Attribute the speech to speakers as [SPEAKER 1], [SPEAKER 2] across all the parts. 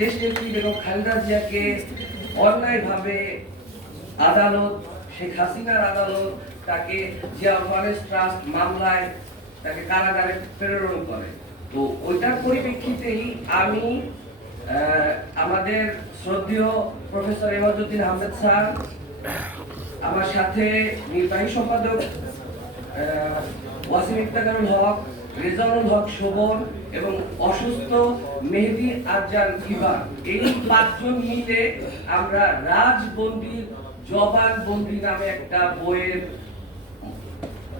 [SPEAKER 1] দেশ নেত্রী বেগম আদালত, শেখ হাসিনার তো ওইটার পরিপ্রেক্ষিতেই আমি আমাদের শ্রদ্ধেয় প্রফেসর এমাজুদ্দিন আহমেদ স্যার, আমার সাথে নির্বাহী সম্পাদক ওয়াসিম ইফতাকারুল হক রেজাউল হক শোভন এবং অসুস্থ মেহেদি আরজান ইভা এই পাঁচজন মিলে আমরা রাজবন্দির জবানবন্দি নামে একটা বইয়ের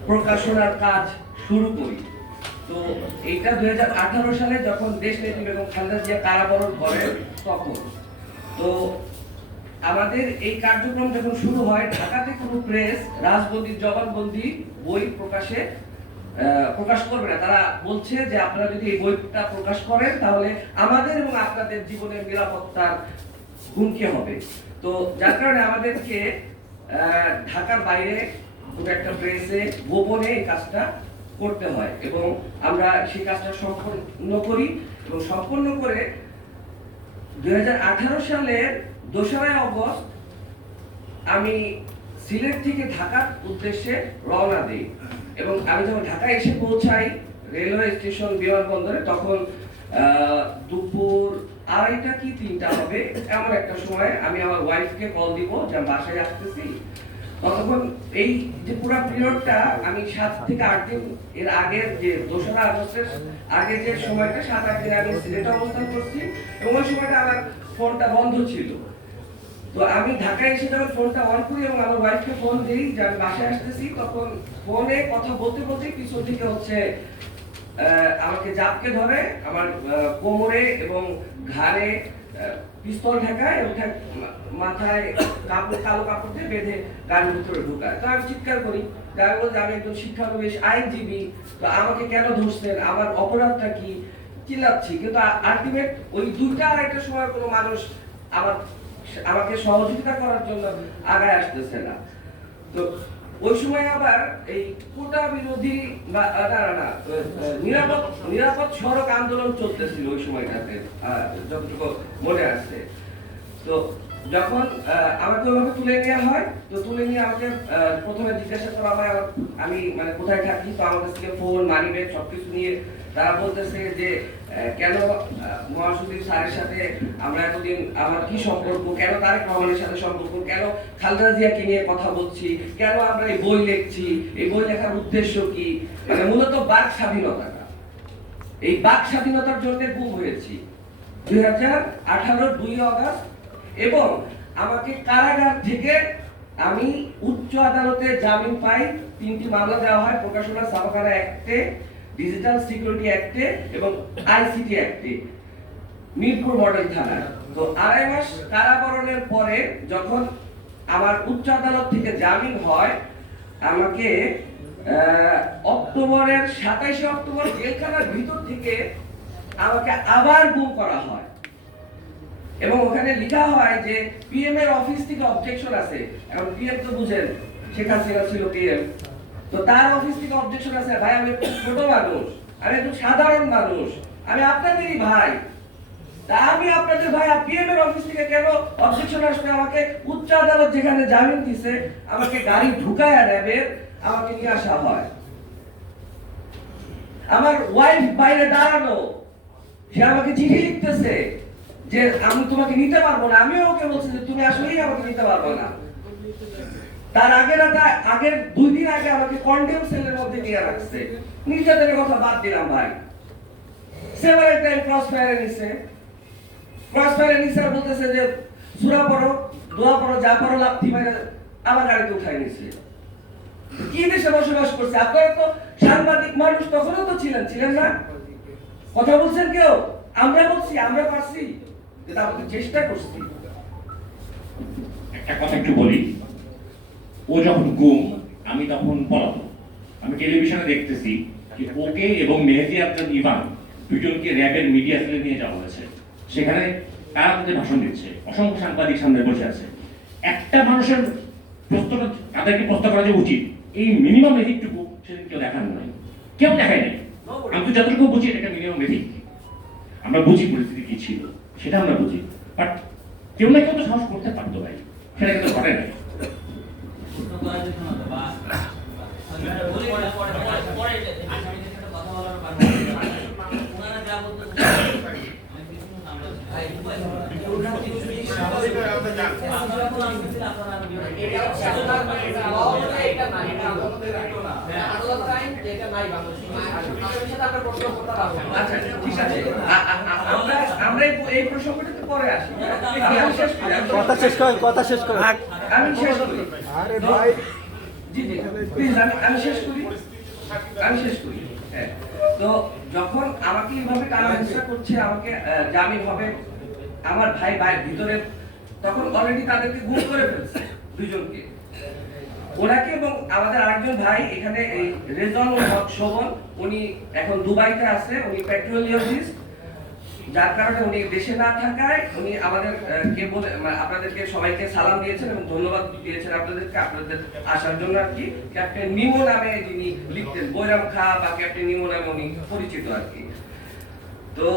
[SPEAKER 1] প্রকাশনার কাজ শুরু করি। তো এইটা দুই হাজার আঠারো সালে যখন দেশ নেত্রী বেগম খালেদা জিয়া কারাবরণ করেন, তখন। তো আমাদের এই কার্যক্রম যখন শুরু হয়, ঢাকাতে কোনো প্রেস রাজবন্দির জবানবন্দি বই প্রকাশে প্রকাশ করবে না। তারা বলছে যে আপনারা যদি এই বইটা প্রকাশ করেন, তাহলে আমাদের এবং আপনাদের জীবনের নিরাপত্তার হুমকি হবে। তো যার কারণে আমাদেরকে ঢাকার বাইরে একটা প্রেসে গোপনে এই কাজটা করতে হয় এবং আমরা সেই কাজটা সম্পন্ন করি এবং সম্পন্ন করে দু হাজার আঠারো সালের দোসরা অগস্ট আমি সিলেট থেকে ঢাকার উদ্দেশ্যে রওনা দিই। এবং আমি যখন ঢাকায় এসে পৌঁছাই, রেলওয়ে স্টেশন বিমানবন্দরে তখন দুপুর আড়াইটা কি তিনটা হবে, এমন একটা সময় আমি আমার ওয়াইফকে কল দিব যে আমি বাসায় আসতেছি। ততক্ষণ এই যে পুরো পিরিয়ডটা আমি সাত থেকে আট দিন এর আগের যে দোসরা আগস্টের আগে যে সময়টা, সাত আট দিন আগে সিলেটে অবস্থান করছি এবং ওই সময়টা আমার ফোনটা বন্ধ ছিল। তো আমি ঢাকায় এসে যখন ফোনটা অন করি এবং আমার ওয়াইফকে ফোন দিই যে আমি বাসায় আসতেছি, তখন ফোনে কথা বলতে বলতে কিছু থেকে হচ্ছে আমাকে জাপকে ধরে, আমার কোমরে এবং ঘাড়ে পিস্তল ঠেকায় এবং মাথায় কাপড়, কালো কাপড় দিয়ে বেঁধে গাড়ির ভিতরে ঢুকায়। তো আমি চিৎকার করি। আমি বলছি আমি একজন শিক্ষানবিশ, আইনজীবী। তো আমাকে কেন ধরছেন? আমার অপরাধটা কি? চিল্লাচ্ছি। কিন্তু আলটিমেট ওই দুইটা আড়াইটা সময় কোনো মানুষ আমার আমাকে সহযোগিতা করার জন্য আগায় আসতেছে না। তো ওই সময় আবার এই কোটা বিরোধী বা না না নিরাপদ নিরাপদ সড়ক আন্দোলন চলতেছিল ওই সময়টাতে যতটুকু মনে আছে। তো যখন আমাকে ওইভাবে তুলে নেওয়া হয়, তো তুলে নিয়ে আমাকে প্রথমে জিজ্ঞাসা করা হয়, আমি মানে কোথায় থাকি? তো আমার কাছ থেকে ফোন মানি ব্যাগ সবকিছু নিয়ে তারা বলতেছে যে কেন মহাসচিব স্যারের সাথে আমরা এতদিন আমার কি সম্পর্ক, কেন তারেক রহমানের সাথে সম্পর্ক, কেন খালেদা জিয়াকে নিয়ে কথা বলছি, কেন আমরা এই বই লিখছি, এই বই লেখার উদ্দেশ্য কি? মানে মূলত বাক স্বাধীনতাটা এই বাক স্বাধীনতার জন্য গুম হয়েছি। দুই হাজার আঠারোর দুই আগস্ট এবং আমাকে কারাগার থেকে আমি উচ্চ আদালতে জামিন পাই। তিনটি মামলা দেওয়া হয় প্রকাশনা সাবকারা অ্যাক্টে ডিজিটাল সিকিউরিটি অ্যাক্টে এবং আইসিটি অ্যাক্টে মিরপুর মডেল থানা। তো আড়াই মাস কারাবরণের পরে যখন আমার উচ্চ আদালত থেকে জামিন হয়, আমাকে অক্টোবরের সাতাইশে অক্টোবর জেলখানার ভিতর থেকে আমাকে আবার গুম করা হয়। এবং ওখানে লেখা হয় যে পিএম এর অফিস থেকে অবজেকশন আছে এখন পিএম তো বুঝেন, শেখ হাসিনা ছিল পিএম তো তার অফিস থেকে অবজেকশন আছে ভাই, আমি একটু ছোট মানুষ, আমি একটু সাধারণ মানুষ, আমি আপনাদেরই ভাই। তা আমি আপনাদের ভাই পিএম এর অফিস থেকে কেন অবজেকশন আসবে? আমাকে উচ্চ আদালত যেখানে জামিন দিছে, আমাকে গাড়ি ঢুকায় র্যাবের আমাকে নিয়ে আসা হয়। আমার ওয়াইফ বাইরে দাঁড়ানো, সে আমাকে চিঠি লিখতেছে যে, আমি তোমাকে নিতে পারব না। আমিও ওকে বলছি যে, তুমি আসলেই আমাকে নিতে পারব না। তার আগে আগের দুই দিন আগে আমাকে কন্ডেম সেলের মধ্যে নিয়ে রাখছে। নির্যাতনের কথা বাদ দিলাম ভাই। ক্রস ফায়ারে নিছে। ক্রস ফায়ারে নিছে বলতেছে যে, সুরা পড়ো, দোয়া পড়ো, যা পড়ো মারে আমার গাড়িতে উঠাই নিছে। কি দেশে বসবাস করছে? আপনারা তো সাংবাদিক মানুষ, তখনও তো ছিলেন ছিলেন না? কথা বলছেন কেউ? আমরা বলছি, আমরা পারছি। আমরা চেষ্টা করছি।
[SPEAKER 2] একটা কথা একটু বলি। ও যখন গুম আমি তখন পলাতক। আমি টেলিভিশনে দেখতেছি যে ওকে এবং মেহেদি আফজাল ইভান দুজনকে র্যাবের মিডিয়া সেলে নিয়ে যাওয়া হয়েছে। সেখানে তারা তাদের ভাষণ দিচ্ছে। অসংখ্য সাংবাদিক সামনে বসে আছে। একটা মানুষের প্রশ্ন তাদেরকে প্রশ্ন করা যে উচিত, এই মিনিমাম এথিকটুকু সেদিন কেউ দেখানো নাই। কেউ দেখায় নাই। আমি তো যতটুকু বুঝি, এটা মিনিমাম এথিক আমরা বুঝি পরিস্থিতি কি ছিল, সেটা আমরা বুঝি। বাট কেউ না কেউ তো সাহস করতে পারতো ভাই। সেটা কিন্তু ঘটে নাই।
[SPEAKER 3] কথা শেষ করেন কথা শেষ করেন।
[SPEAKER 1] আমি শেষ করি।
[SPEAKER 3] আরে ভাই।
[SPEAKER 1] জি জি প্লিজ আমি আমি শেষ করি। আমি শেষ করি হ্যাঁ। তো যখন আমাকে এইভাবে কারা হেনস্থা করছে আমাকে হবে আমার ভাই ভাই ভিতরে তখন অলরেডি তাদেরকে গুম করে ফেলছে দুজনকে। ওনাকে এবং আমাদের আরেকজন ভাই এখানে এই রেজন হক শোভন উনি এখন দুবাইতে আছে উনি পেট্রোলিয়ামিস্ট যার কারণে উনি দেশে না থাকায় উনি আমাদের কে বলে আপনাদেরকে সবাইকে সালাম দিয়েছেন এবং ধন্যবাদ দিয়েছেন আপনাদেরকে, আপনাদের আসার জন্য আর কি। ক্যাপ্টেন নিমো নামে যিনি লিখতেন, বৈরাম খা বা ক্যাপ্টেন নিমো নামে উনি পরিচিত আর কি। তো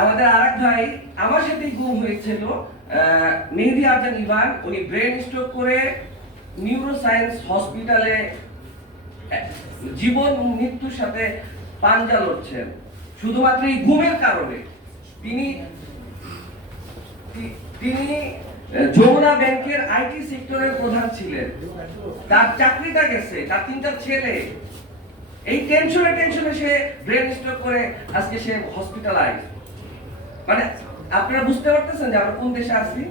[SPEAKER 1] আমাদের আরেক ভাই আমার সাথেই গুম হয়েছিল মেহেদি আজান ইভান। উনি ব্রেন স্ট্রোক করে নিউরো সায়েন্স হসপিটালে জীবন মৃত্যুর সাথে পাঞ্জা লড়ছেন। শুধুমাত্র এই ঘুমের কারণে। তিনি তিনি যমুনা ব্যাংকের আইটি সেক্টরের প্রধান ছিলেন। তার চাকরিটা গেছে, তার তিনটা ছেলে। এই টেনশনে টেনশনে সে ব্রেন স্ট্রোক করে আজকে সে হসপিটালাইজ মানে আপনারা বুঝতে পারতেছেন যে আমরা কোন দেশে আছি?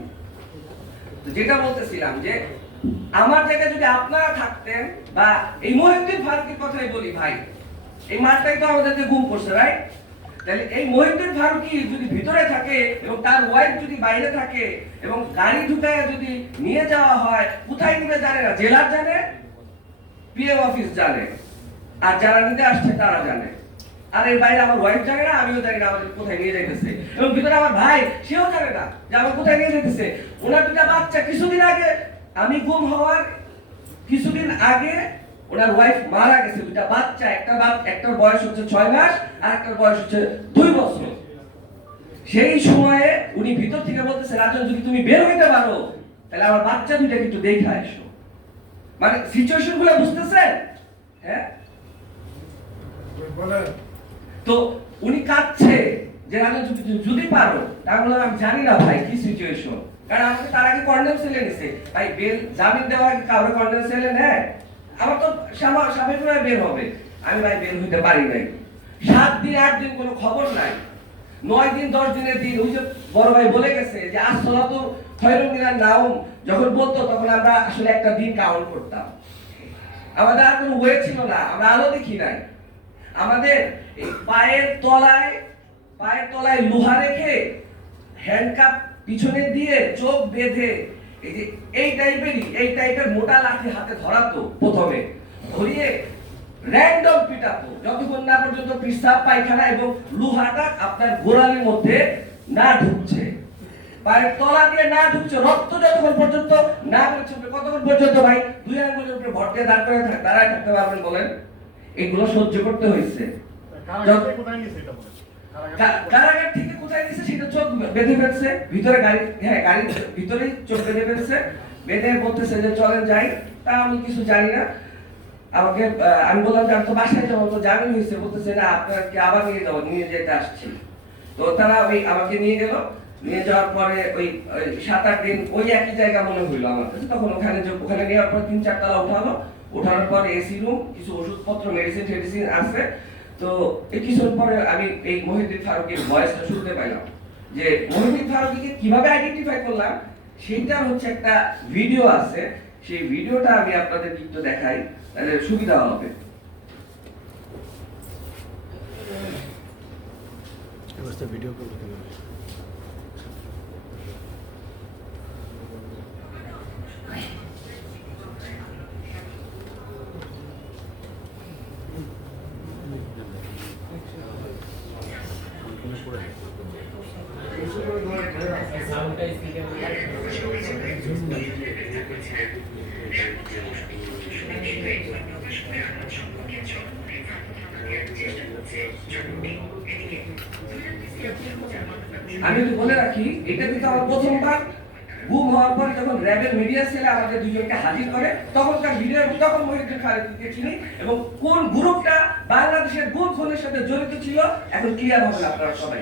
[SPEAKER 1] যেটা বলতেছিলাম যে, আমার জায়গায় যদি আপনারা থাকতেন বা এই মহিউদ্দিন ফারুকের কথাই বলি ভাই, এই মাঠটাই তো আমাদেরকে গুম করছে রাইট তাহলে এই মহিউদ্দিন ফারুকি যদি ভিতরে থাকে এবং তার ওয়াইফ যদি বাইরে থাকে এবং গাড়ি ঢুকায় যদি নিয়ে যাওয়া হয়, কোথায় নিবে জানে না? জেলার জানে? পিএম অফিস জানে। আর যারা নিতে আসছে, তারা জানে। আর এর বাইরে আমার ওয়াইফ জানে না, আমিও জানি না আমাদের কোথায় নিয়ে যাইতেছে। এবং ভিতরে আমার ভাই, সেও জানে না যে আমার কোথায় নিয়ে যেতেছে ওনার দুটা বাচ্চা কিছুদিন আগে, আমি গুম হওয়ার কিছুদিন আগে ওনার ওয়াইফ মারা গেছে দুটা বাচ্চা একটা বাচ্চা একটার বয়স হচ্ছে ছয় মাস আর একটার বয়স হচ্ছে দুই বছর। সেই সময়ে উনি ভিতর থেকে বলতেছে রাজন যদি তুমি বের হইতে পারো তাহলে আমার বাচ্চা দুইটা কিন্তু দেখে আসো। মানে সিচুয়েশনগুলো বুঝতেছেন? হ্যাঁ? তো উনি কাঁদছে যে রাজা যদি যদি পারো বললাম আমি জানি না ভাই কি সিচুয়েশন কারণ আমাকে তার আগে কন্ডেম সেলে নিছে। ভাই বেল জামিন দেওয়া আগে কাউরে কন্ডেম সেলে নেয়? আমার তো স্বাভা- স্বাভাবিকভাবে বের হবে। আমি ভাই বের হইতে পারি নাই। সাত দিন, আট দিন কোনো খবর নাই। নয় দিন, দশ দিনের দিন ওই যে বড় ভাই বলে গেছে যে আসলা তো খয়রুল মিনার নাম যখন বলতো, তখন আমরা আসলে একটা দিন কাউন্ট করতাম। আমাদের আর কোনো ওয়ে ছিল না, আমরা আলো দেখি নাই। আমাদের পায়ের তলায় পায়ের তলায় লোহা রেখে হ্যান্ডকাপ পিছনে দিয়ে চোখ বেঁধে এই যে, এই টাইপেরই এই টাইপের মোটা লাঠি হাতে ধরাতো প্রথমে। ধরিয়ে র্যান্ডম পিটাতো, যতক্ষণ না পর্যন্ত পিসাব পায়খানা এবং লোহাটা আপনার গোড়ালির মধ্যে না ঢুকছে। পায়ের তলা দিয়ে না ঢুকছে, রক্ত যতক্ষণ পর্যন্ত না বেরোচ্ছে কতক্ষণ পর্যন্ত ভাই, দুই আঙ্গুলের উপরে ভর দিয়ে দাঁড় করে থাক, দাঁড়ায় থাকতে পারবেন বলেন। এগুলো সহ্য করতে হয়েছে। যত- কা- কারাগার থেকে কোথায় নিছে সেটা চোখ বেঁধে ফেলছে। ভিতরে গাড়ি হ্যাঁ গাড়ির ভিতরেই চোখ বেঁধে ফেলছে। বেঁধে বলতেছে যে যাই। তা আমি কিছু জানি না। আমাকে আমি বললাম যে, আমি তো বাসায় যাব, তো জামিন হয়েছে। বলতেছে, না, আপনাকে আবার নিয়ে যাব, নিয়ে যেতে আসছি। তো তারা ওই আমাকে নিয়ে গেল। নিয়ে যাওয়ার পরে ওই সাত আট দিন ওই একই জায়গা মনে হইল আমার কাছে। তখন ওখানে ওখানে নেওয়ার পর তিন চার তলা উঠালো। ওঠানোর পর এসি রুম কিছু ওষুধপত্র মেডিসিন টেডিসিন আছে। তো কিছুদিন পরে আমি এই মহিউদ্দিন ফারুকের ভয়েসটা শুনতে পাইলাম যে মহিউদ্দিন ফারুকিকে কীভাবে আইডেন্টিফাই করলাম সেইটা হচ্ছে একটা ভিডিও আছে। সেই ভিডিওটা আমি আপনাদের একটু দেখাই, তাহলে সুবিধা হবে।
[SPEAKER 3] ভিডিও করতে
[SPEAKER 1] আমি বলে রাখি, এটা কিন্তু আমার প্রথমবার। গুম হওয়ার পর যখন র্যাবের মিডিয়া সেলে আমাদের দুজনকে হাজির করে, তখনকার মিডিয়া তখন মহিউদ্দিন খালেদকে চিনি এবং কোন গ্রুপটা বাংলাদেশের গুম ফোনের সাথে জড়িত ছিল, এখন ক্লিয়ার হবে আপনারা সবাই।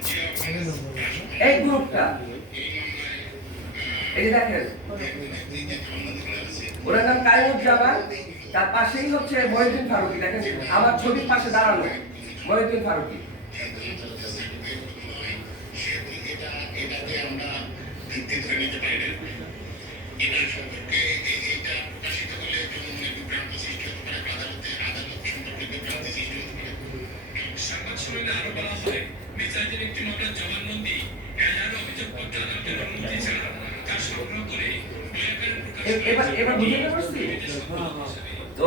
[SPEAKER 4] এই
[SPEAKER 1] গ্রুপটা। এই যে দেখেন ওনার নাম কায়ুজ্জামান তার পাশেই হচ্ছে মহিউদ্দিন ফারুকি, দেখেন? আমার ছবির পাশে দাঁড়ানো মহিউদ্দিন ফারুকি।
[SPEAKER 4] আরও বলা বিচারাধীন একটি মামলার জবানবন্দি এজাহার অভিযোগপত্র আদালতের অনুমতি ছাড়া তা সংগ্রহ করে দয়াকারে প্রকাশ
[SPEAKER 1] এ- এবার এবার বুঝতে পারছি তো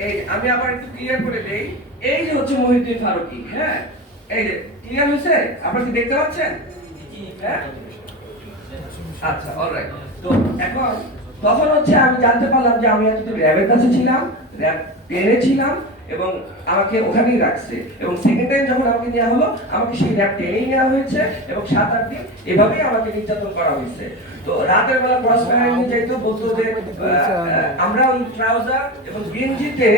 [SPEAKER 1] এই আমি আবার একটু ক্লিয়ার করে দেই। এই যে হচ্ছে মহিউদ্দিন ফারুকি হ্যাঁ? এই যে ক্লিয়ার হয়েছে? আপনারা কি দেখতে পাচ্ছেন? হ্যাঁ? আচ্ছা অলরাইট তো এখন তখন হচ্ছে আমি জানতে পারলাম যে আমি এতদিন র্যাবের কাছে ছিলাম। র্যাব টেনে ছিলাম এবং আমাকে ওখানেই রাখছে। এবং সেকেন্ড টাইম যখন আমাকে নেওয়া হলো আমাকে সেই র্যাব টেনেই নেওয়া হয়েছে এবং সাত আট দিন এভাবেই আমাকে নির্যাতন করা হয়েছে। তো রাতের বেলা ক্রস নিয়ে যাইতো বলতো যে আমরা ওই ট্রাউজার এবং গেঞ্জিতে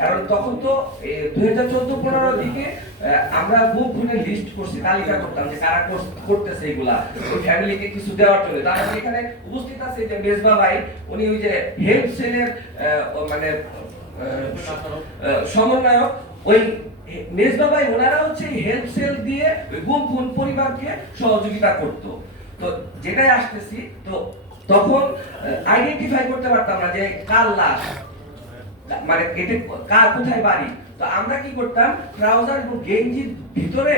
[SPEAKER 1] কারণ তখন তো দুই হাজার চোদ্দ পনেরো দিকে আমরা বুক খুলে লিস্ট করছি তালিকা করতাম যে কারা করতেছে এগুলা। ওই ফ্যামিলিকে কিছু দেওয়ার জন্য। তার এখানে উপস্থিত আছে যে মেজবা ভাই উনি ওই যে হেলথ সেলের মানে সমন্বয়ক, ওই মেজবা ভাই ওনারা হচ্ছে সেল দিয়ে পরিবারকে সহযোগিতা তো যেটাই আসতেছি, তো তখন আইডেন্টিফাই করতে পারতাম না যে কার লাশ মানে কার কোথায় বাড়ি। তো আমরা কি করতাম ট্রাউজার এবং গেঞ্জির ভিতরে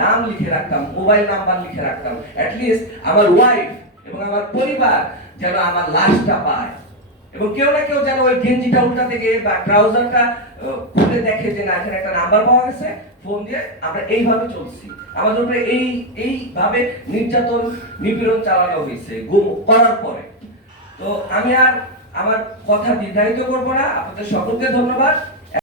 [SPEAKER 1] নাম লিখে রাখতাম মোবাইল নাম্বার লিখে রাখতাম। লিস্ট আমার ওয়াইফ এবং আমার পরিবার যেন আমার লাশটা পায়। এবং কেউ না কেউ যেন ওই গেঞ্জিটা উল্টাতে গিয়ে বা ট্রাউজারটা খুলে দেখে যে না, এখানে একটা নাম্বার পাওয়া গেছে ফোন দিয়ে আমরা এইভাবে চলছি। আমাদের উপরে এই, এইভাবে নির্যাতন, নিপীড়ন চালানো হয়েছে, গুম করার পরে। তো আমি আর আমার কথা দীর্ঘায়িত করব না। আপনাদের সকলকে ধন্যবাদ।